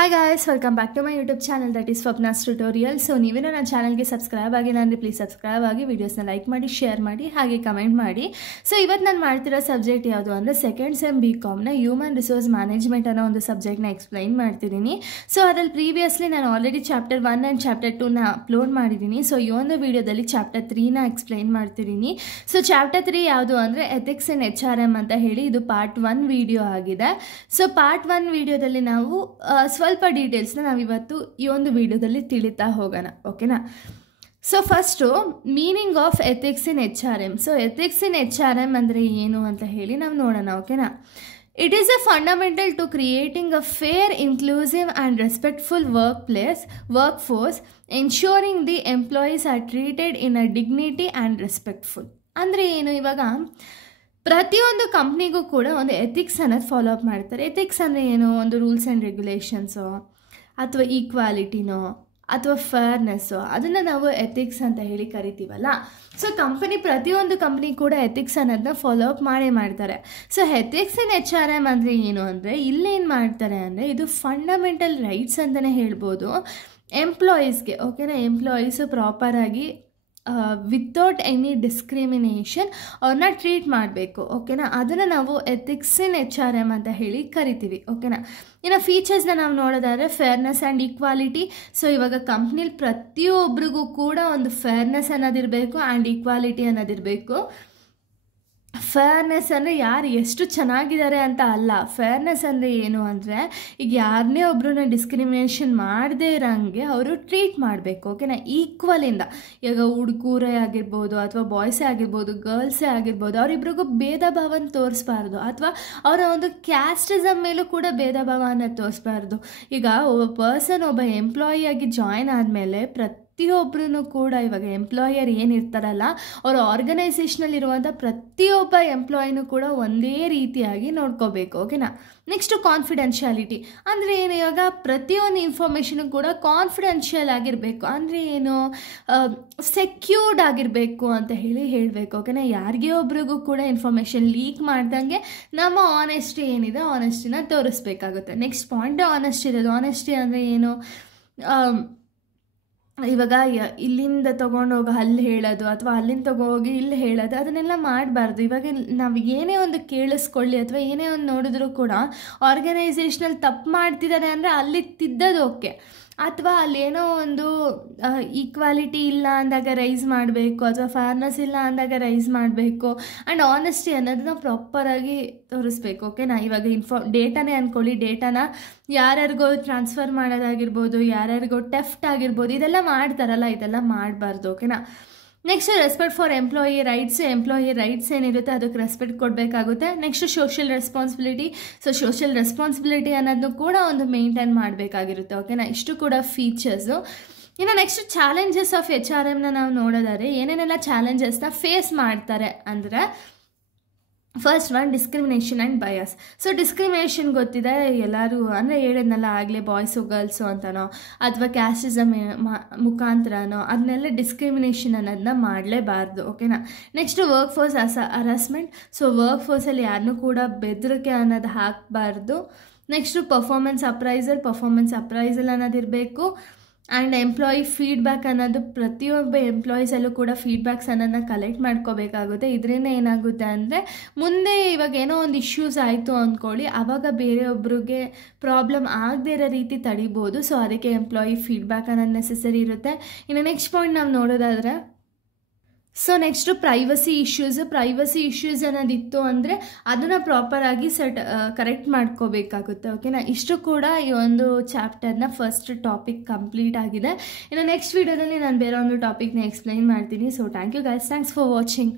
Hi guys, welcome back to my YouTube channel that is Swapna's Tutorial. So ನೀವೇನೋ ನನ್ನ ಚಾನಲ್ಗೆ subscribe ಆಗಿಲ್ಲ ಅಂದರೆ ಪ್ಲೀಸ್ ಸಬ್ಸ್ಕ್ರೈಬ್ ಆಗಿ ವಿಡಿಯೋಸ್ನ ಲೈಕ್ ಮಾಡಿ ಶೇರ್ ಮಾಡಿ ಹಾಗೆ ಕಮೆಂಟ್ ಮಾಡಿ. ಸೊ ಇವತ್ತು ನಾನು ಮಾಡ್ತಿರೋ ಸಬ್ಜೆಕ್ಟ್ ಯಾವುದು ಅಂದರೆ ಸೆಕೆಂಡ್ ಸೆಮ್ BComನ ಹ್ಯೂಮನ್ ರಿಸೋರ್ಸ್ ಮ್ಯಾನೇಜ್ಮೆಂಟ್ ಅನ್ನೋ ಒಂದು ಸಬ್ಜೆಕ್ಟ್ನ ಎಕ್ಸ್ಪ್ಲೈನ್ ಮಾಡ್ತಿದ್ದೀನಿ. ಸೊ ಅದರಲ್ಲಿ ಪ್ರೀವಿಯಸ್ಲಿ ನಾನು ಆಲ್ರೆಡಿ ಚಾಪ್ಟರ್ 1 ಆ್ಯಂಡ್ ಚಾಪ್ಟರ್ 2ನ ಅಪ್ಲೋಡ್ ಮಾಡಿದ್ದೀನಿ. ಸೊ ಈ ಒಂದು ವಿಡಿಯೋದಲ್ಲಿ ಚಾಪ್ಟರ್ 3ನ ಎಕ್ಸ್ಪ್ಲೈನ್ ಮಾಡ್ತಿದ್ದೀನಿ. ಸೊ ಚಾಪ್ಟರ್ 3 ಯಾವುದು ಅಂದರೆ ಎಥಿಕ್ಸ್ ಇನ್ HRM ಅಂತ ಹೇಳಿ ಇದು ಪಾರ್ಟ್ 1 ವಿಡಿಯೋ ಆಗಿದೆ. ಸೊ ಪಾರ್ಟ್ 1 ವಿಡಿಯೋದಲ್ಲಿ ನಾವು ಸ್ವಲ್ಪ ಡೀಟೇಲ್ಸ್ನ ನಾವಿವತ್ತು ಈ ಒಂದು ವಿಡಿಯೋದಲ್ಲಿ ತಿಳಿತಾ ಹೋಗೋಣ, ಓಕೆನಾ. So first meaning of ethics in HRM. So ethics in HRM ಅಂದರೆ ಏನು ಅಂತ ಹೇಳಿ ನಾವು ನೋಡೋಣ, ಓಕೆನಾ. It is a fundamental to creating a fair, inclusive and respectful work force ensuring the employees are treated in a dignity and respectful. ಅಂದರೆ ಏನು, ಇವಾಗ ಪ್ರತಿಯೊಂದು ಕಂಪ್ನಿಗೂ ಕೂಡ ಒಂದು ಎಥಿಕ್ಸ್ ಅನ್ನೋದು ಫಾಲೋ ಅಪ್ ಮಾಡ್ತಾರೆ. ಎಥಿಕ್ಸ್ ಅಂದರೆ ಏನು, ಒಂದು ರೂಲ್ಸ್ ಆ್ಯಂಡ್ ರೆಗ್ಯುಲೇಷನ್ಸು ಅಥವಾ ಈಕ್ವಾಲಿಟಿನೋ ಅಥವಾ ಫೇರ್ನೆಸ್ಸು, ಅದನ್ನು ನಾವು ಎಥಿಕ್ಸ್ ಅಂತ ಹೇಳಿ ಕರಿತೀವಲ್ಲ. ಸೊ ಪ್ರತಿಯೊಂದು ಕಂಪ್ನಿ ಕೂಡ ಎಥಿಕ್ಸ್ ಅನ್ನೋದನ್ನ ಫಾಲೋ ಅಪ್ ಮಾಡ್ತಾರೆ. ಸೊ ಎಥಿಕ್ಸ್ ಇನ್ HRM ಅಂದರೆ ಏನು ಅಂದರೆ ಇಲ್ಲೇನು ಮಾಡ್ತಾರೆ ಅಂದರೆ ಇದು ಫಂಡಮೆಂಟಲ್ ರೈಟ್ಸ್ ಅಂತಲೇ ಹೇಳ್ಬೋದು ಎಂಪ್ಲಾಯೀಸ್ಗೆ, ಓಕೆನಾ. ಎಂಪ್ಲಾಯೀಸು ಪ್ರಾಪರಾಗಿ ವಿತೌಟ್ ಎನಿ ಡಿಸ್ಕ್ರಿಮಿನೇಷನ್ ಅವ್ರನ್ನ ಟ್ರೀಟ್ ಮಾಡಬೇಕು, ಓಕೆನಾ. ಅದನ್ನು ನಾವು ಎಥಿಕ್ಸ್ ಇನ್ HRM ಅಂತ ಹೇಳಿ ಕರಿತೀವಿ, ಓಕೆನಾ. ಇನ್ನು ಫೀಚರ್ಸ್ನ ನಾವು ನೋಡೋದಾದರೆ ಫೇರ್ನೆಸ್ ಆ್ಯಂಡ್ ಈಕ್ವಾಲಿಟಿ. ಸೊ ಇವಾಗ ಕಂಪ್ನಿಲಿ ಪ್ರತಿಯೊಬ್ಬರಿಗೂ ಕೂಡ ಒಂದು ಫೇರ್ನೆಸ್ ಅನ್ನೋದಿರಬೇಕು ಆ್ಯಂಡ್ ಈಕ್ವಾಲಿಟಿ ಅನ್ನೋದಿರಬೇಕು. ಫೇರ್ನೆಸ್ ಅಂದರೆ ಯಾರು ಎಷ್ಟು ಚೆನ್ನಾಗಿದ್ದಾರೆ ಅಂತ ಅಲ್ಲ. ಫೇರ್ನೆಸ್ ಅಂದರೆ ಏನು ಅಂದರೆ ಈಗ ಯಾರನ್ನೇ ಒಬ್ಬರನ್ನ ಡಿಸ್ಕ್ರಿಮಿನೇಷನ್ ಮಾಡದೇ ಇರೋಂಗೆ ಅವರು ಟ್ರೀಟ್ ಮಾಡಬೇಕು, ಓಕೆನಾ. ಈಕ್ವಲಿಂದ ಈಗ ಹುಡುಗರೇ ಆಗಿರ್ಬೋದು ಅಥವಾ ಬಾಯ್ಸೇ ಆಗಿರ್ಬೋದು, ಗರ್ಲ್ಸೇ ಆಗಿರ್ಬೋದು, ಅವರಿಬ್ರಿಗೂ ಭೇದ ಭಾವನ ತೋರಿಸ್ಬಾರ್ದು ಅಥವಾ ಅವರ ಒಂದು ಕ್ಯಾಸ್ಟಿಸಮ್ ಮೇಲೂ ಕೂಡ ಭೇದ ಭಾವನ ತೋರಿಸ್ಬಾರ್ದು. ಈಗ ಒಬ್ಬ ಎಂಪ್ಲಾಯಿ ಆಗಿ ಜಾಯ್ನ್ ಆದಮೇಲೆ ಪ್ರತಿಯೊಬ್ಬರೂ ಕೂಡ ಇವಾಗ ಎಂಪ್ಲಾಯರ್ ಏನಿರ್ತಾರಲ್ಲ ಅವ್ರ ಆರ್ಗನೈಸೇಷನಲ್ಲಿರುವಂಥ ಪ್ರತಿಯೊಬ್ಬ ಎಂಪ್ಲಾಯಿನೂ ಕೂಡ ಒಂದೇ ರೀತಿಯಾಗಿ ನೋಡ್ಕೋಬೇಕು, ಓಕೆನಾ. ನೆಕ್ಸ್ಟು ಕಾನ್ಫಿಡೆನ್ಷಿಯಾಲಿಟಿ ಅಂದರೆ ಏನು, ಇವಾಗ ಪ್ರತಿಯೊಂದು ಇನ್ಫಾರ್ಮೇಷನು ಕೂಡ ಕಾನ್ಫಿಡೆನ್ಷಿಯಲ್ ಆಗಿರಬೇಕು. ಅಂದರೆ ಏನು, ಸೆಕ್ಯೂರ್ಡ್ ಆಗಿರಬೇಕು ಅಂತ ಹೇಳಬೇಕು, ಓಕೆನಾ. ಯಾರಿಗೇ ಒಬ್ರಿಗೂ ಕೂಡ ಇನ್ಫಾರ್ಮೇಷನ್ ಲೀಕ್ ಮಾಡ್ದಂಗೆ ನಮ್ಮ ಆನೆಸ್ಟಿ ಏನಿದೆ ಆನೆಸ್ಟಿನ ತೋರಿಸ್ಬೇಕಾಗುತ್ತೆ. ನೆಕ್ಸ್ಟ್ ಪಾಯಿಂಟ್ ಆನೆಸ್ಟಿ ಇರೋದು. ಆನೆಸ್ಟಿ ಅಂದರೆ ಏನು, ಇವಾಗ ಇಲ್ಲಿಂದ ತೊಗೊಂಡೋಗಿ ಅಲ್ಲಿ ಹೇಳೋದು ಅಥವಾ ಅಲ್ಲಿಂದ ತಗೋಗಿ ಇಲ್ಲಿ ಹೇಳೋದು ಅದನ್ನೆಲ್ಲ ಮಾಡಬಾರ್ದು. ಇವಾಗ ನಾವು ಏನೇ ಒಂದು ಕೇಳಿಸ್ಕೊಳ್ಳಿ ಅಥವಾ ಏನೇ ಒಂದು ನೋಡಿದ್ರೂ ಕೂಡ ಆರ್ಗನೈಸೇಷನಲ್ಲಿ ತಪ್ಪು ಮಾಡ್ತಿದ್ದಾರೆ ಅಂದರೆ ಅಲ್ಲಿ ತಿದ್ದೋದು ಓಕೆ, ಅಥವಾ ಅಲ್ಲೇನೋ ಒಂದು ಈಕ್ವಾಲಿಟಿ ಇಲ್ಲ ಅಂದಾಗ ರೈಸ್ ಮಾಡಬೇಕು ಅಥವಾ ಫೇರ್ನೆಸ್ ಇಲ್ಲ ಅಂದಾಗ ರೈಸ್ ಮಾಡಬೇಕು. ಆ್ಯಂಡ್ ಆನೆಸ್ಟಿ ಅನ್ನೋದನ್ನ ಪ್ರಾಪರಾಗಿ ತೋರಿಸ್ಬೇಕು, ಓಕೆನಾ. ಇವಾಗ ಡೇಟಾನೇ ಅಂದ್ಕೊಳ್ಳಿ, ಡೇಟಾನ ಯಾರ್ಯಾರಿಗೋ ಟ್ರಾನ್ಸ್ಫರ್ ಮಾಡೋದಾಗಿರ್ಬೋದು, ಯಾರ್ಯಾರಿಗೋ ಟೆಫ್ಟ್ ಆಗಿರ್ಬೋದು, ಇದೆಲ್ಲ ಮಾಡ್ತಾರಲ್ಲ, ಇದೆಲ್ಲ ಮಾಡಬಾರ್ದು, ಓಕೆನಾ. Next respect for employee rights ಏನಿರುತ್ತೆ ಅದಕ್ಕೆ ರೆಸ್ಪೆಕ್ಟ್ ಕೊಡಬೇಕಾಗುತ್ತೆ. Next social responsibility. So social responsibility ಅನ್ನೋದನ್ನು ಕೂಡ ಒಂದು ಮೇಂಟೈನ್ ಮಾಡಬೇಕಾಗಿರುತ್ತೆ, ಓಕೆನಾ. ಇಷ್ಟು ಕೂಡ ಫೀಚರ್ಸು. ಇನ್ನು ನೆಕ್ಸ್ಟ್ ಚಾಲೆಂಜಸ್ ಆಫ್ HRMನ ನಾವು ನೋಡೋದಾದರೆ ಏನೇನೆಲ್ಲ ಚಾಲೆಂಜಸ್ನ ಫೇಸ್ ಮಾಡ್ತಾರೆ ಅಂದರೆ first one discrimination and bias. So discrimination ಗೊತ್ತಿದೆ ಎಲ್ಲರೂ, ಅಂದರೆ ಹೇಳಿದ್ನಲ್ಲ ಆಗಲೇ ಬಾಯ್ಸು ಗರ್ಲ್ಸು ಅಂತನೋ ಅಥವಾ ಕ್ಯಾಸ್ಟಿಸಮ್ ಮುಖಾಂತರನೋ ಅದನ್ನೆಲ್ಲ ಡಿಸ್ಕ್ರಿಮಿನೇಷನ್ ಅನ್ನೋದನ್ನ ಮಾಡಲೇಬಾರ್ದು, ಓಕೆನಾ. Next work force harassment. So work ಫೋರ್ಸಲ್ಲಿ ಯಾರನ್ನೂ ಕೂಡ ಬೆದರಿಕೆ ಅನ್ನೋದು ಹಾಕಬಾರ್ದು. ನೆಕ್ಸ್ಟು ಪರ್ಫಾರ್ಮೆನ್ಸ್ ಅಪ್ರೈಸಲ್ ಅನ್ನೋದಿರಬೇಕು. ಆ್ಯಂಡ್ ಎಂಪ್ಲಾಯಿ ಫೀಡ್ಬ್ಯಾಕ್ ಅನ್ನೋದು ಪ್ರತಿಯೊಬ್ಬ ಎಂಪ್ಲಾಯೀಸಲ್ಲೂ ಕೂಡ ಫೀಡ್ಬ್ಯಾಕ್ಸ್ ಅನ್ನೋದನ್ನ ಕಲೆಕ್ಟ್ ಮಾಡ್ಕೋಬೇಕಾಗುತ್ತೆ. ಇದರಿಂದ ಏನಾಗುತ್ತೆ ಅಂದರೆ ಮುಂದೆ ಇವಾಗ ಏನೋ ಒಂದು ಇಶ್ಯೂಸ್ ಆಯಿತು ಅಂದ್ಕೊಳ್ಳಿ, ಆವಾಗ ಬೇರೆಯೊಬ್ಬರಿಗೆ ಪ್ರಾಬ್ಲಮ್ ಆಗದೇ ಇರೋ ರೀತಿ ತಡಿಬೋದು. ಸೊ ಅದಕ್ಕೆ ಎಂಪ್ಲಾಯಿ ಫೀಡ್ಬ್ಯಾಕ್ ಅನ್ನೋದು ನೆಸೆಸರಿ ಇರುತ್ತೆ. ಇನ್ನು ನೆಕ್ಸ್ಟ್ ಪಾಯಿಂಟ್ ನಾವು ನೋಡೋದಾದರೆ ಸೊ ನೆಕ್ಸ್ಟು ಪ್ರೈವಸಿ ಇಶ್ಯೂಸ್ ಅನ್ನೋದಿತ್ತು ಅಂದರೆ ಅದನ್ನು ಪ್ರಾಪರಾಗಿ ಕರೆಕ್ಟ್ ಮಾಡ್ಕೋಬೇಕಾಗುತ್ತೆ, ಓಕೆನಾ. ಇಷ್ಟು ಕೂಡ ಈ ಒಂದು ಚಾಪ್ಟರ್ನ ಫಸ್ಟ್ ಟಾಪಿಕ್ ಕಂಪ್ಲೀಟ್ ಆಗಿದೆ. ಇನ್ನು ನೆಕ್ಸ್ಟ್ ವಿಡಿಯೋದಲ್ಲಿ ನಾನು ಬೇರೆ ಒಂದು ಟಾಪಿಕ್ನ ಎಕ್ಸ್ಪ್ಲೈನ್ ಮಾಡ್ತೀನಿ. So thank you guys, thanks for watching.